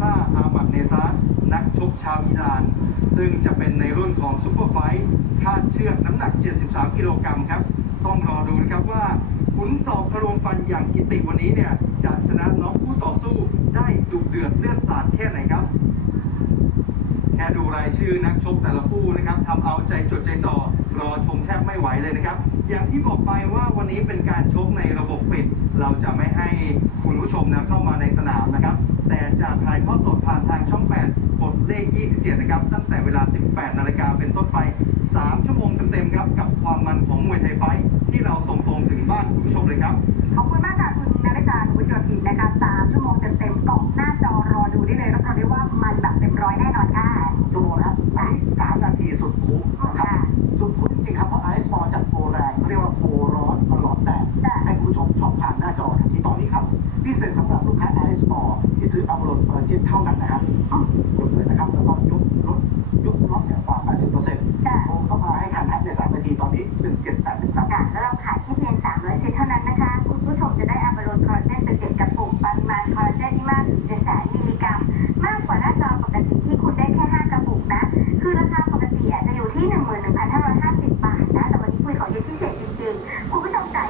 ซ่าอามัดเนซานักชกชาวอิหร่าน ซึ่งจะเป็นในรุ่นของซูเปอร์ไฟท์คาดเชือกน้ำหนัก 73 กิโลกรัมครับ ต้องรอดูนะครับว่าขุนศอกทะลวงฟันอย่างกิติวันนี้เนี่ยจะชนะน็อกคู่ต่อสู้ได้ดุเดือดเลือดสาดแค่ไหนครับ แค่ดูรายชื่อนักชกแต่ละคู่นะครับทำเอาใจจดใจจ่อรอชมแทบไม่ไหวเลยนะครับ อย่างที่บอกไปว่าวันนี้เป็นการชกในระบบปิด เราจะไม่ให้ ผู้ชมนะเข้ามาในสนามนะครับ แต่จะถ่ายทอดสดผ่านทางช่อง 8 กดเลข 27 นะครับ ตั้งแต่เวลา 18 นาฬิกาเป็นต้นไป 3 ชั่วโมงเต็มๆครับ กับความมันของมวยไทยไฟท์ที่เราส่งตรงถึงบ้านคุณผู้ชมเลยครับ ขอบคุณมากค่ะคุณนริจาคุณโยธินนะคะสามชั่วโมงเต็มๆเกาะหน้าจอรอดูได้เลยรับรองได้ว่ามันแบบเต็มร้อยแน่นอนค่ะชั่วโมงนะครับอันนี้สามนาทีสุดคุ้มนะครับค่ะสุดคุ้มจริงๆครับเพราะไอซ์บอลจากโปรแรงเขาเรียกว่าโปรร้อนตลอดแต่แต่ให้คุณผู้ชมช็อปผ่านหน้าจอทั นทีตอนนี้ครับพิเศษสำหรับลูกค้าไอซ์บอลที่ซื้ออัลโหลดคอลลาเจนเท่านั้นนะครับอ้าวกดเลยนะครับแล้วก็ยกลดยกล็อกเนี่ยกว่า 80%ค่ะ โทรเข้ามาให้ทันนะในสามนาทีตอนนี้ 1781ครับ ค่ะแล้วเราขายแค่เพียง300สิทธิ์เท่านั้นนะคะ คุณผู้ชมจะได้อาบาโลนคอลลาเจนเป็นเจ็ดกระปุกปริมาณคอลลาเจนที่มากถึง7แสนมิลลิกรัม มากกว่าหน้าจอปกติที่คุณได้แค่ 5 กระปุกนะ คือราคาปกติอาจจะอยู่ที่ 11,550 บาทนะ แต่วันนี้คุยขอเย็นพิเศษจริงๆ คุณผู้ชมจ่าย